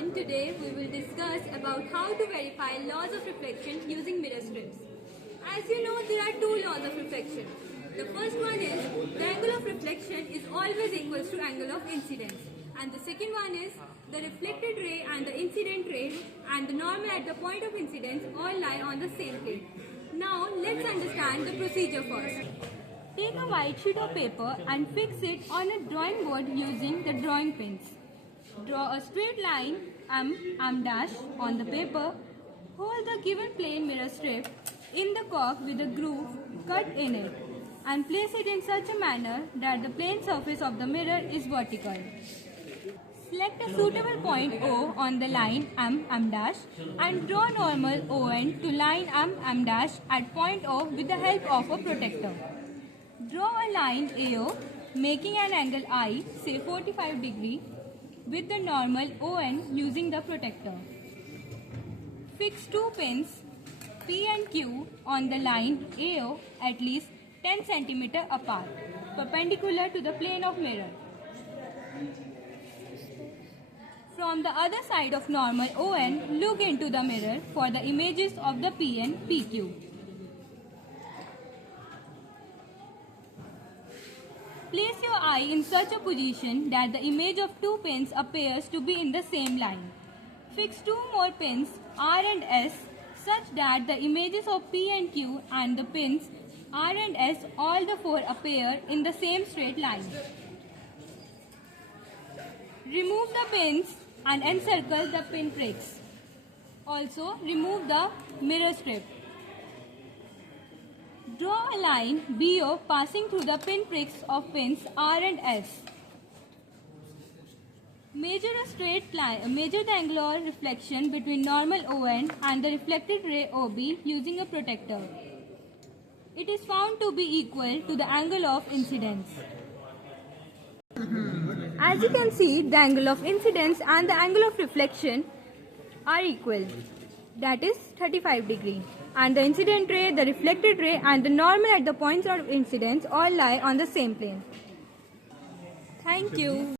everyone, today we will discuss about how to verify laws of reflection using mirror strips. As you know, there are two laws of reflection. The first one is the angle of reflection is always equals to angle of incidence. And the second one is the reflected ray and the incident ray and the normal at the point of incidence all lie on the same plane. Now let's understand the procedure first. Take a white sheet of paper and fix it on a drawing board using the drawing pins. Draw a straight line M dash on the paper. Hold the given plane mirror strip in the cork with a groove cut in it and place it in such a manner that the plane surface of the mirror is vertical. Select a suitable point O on the line M dash and draw normal ON to line M dash at point O with the help of a protector. Draw a line AO making an angle I, say 45 degree, with the normal ON using the protector. Fix two pins P and Q on the line AO at least 10 cm apart, perpendicular to the plane of mirror. From the other side of normal ON, look into the mirror for the images of the P and PQ. Place your eye in such a position that the image of two pins appears to be in the same line. Fix two more pins R and S such that the images of P and Q and the pins R and S all the four appear in the same straight line. Remove the pins and encircle the pin pricks. Also remove the mirror strip. Draw a line BO passing through the pin pricks of pins R and S. Measure the angular reflection between normal ON and the reflected ray OB using a protector. It is found to be equal to the angle of incidence. As you can see, the angle of incidence and the angle of reflection are equal. That is 35 degree. And the incident ray, the reflected ray and the normal at the points of incidence all lie on the same plane. Thank you.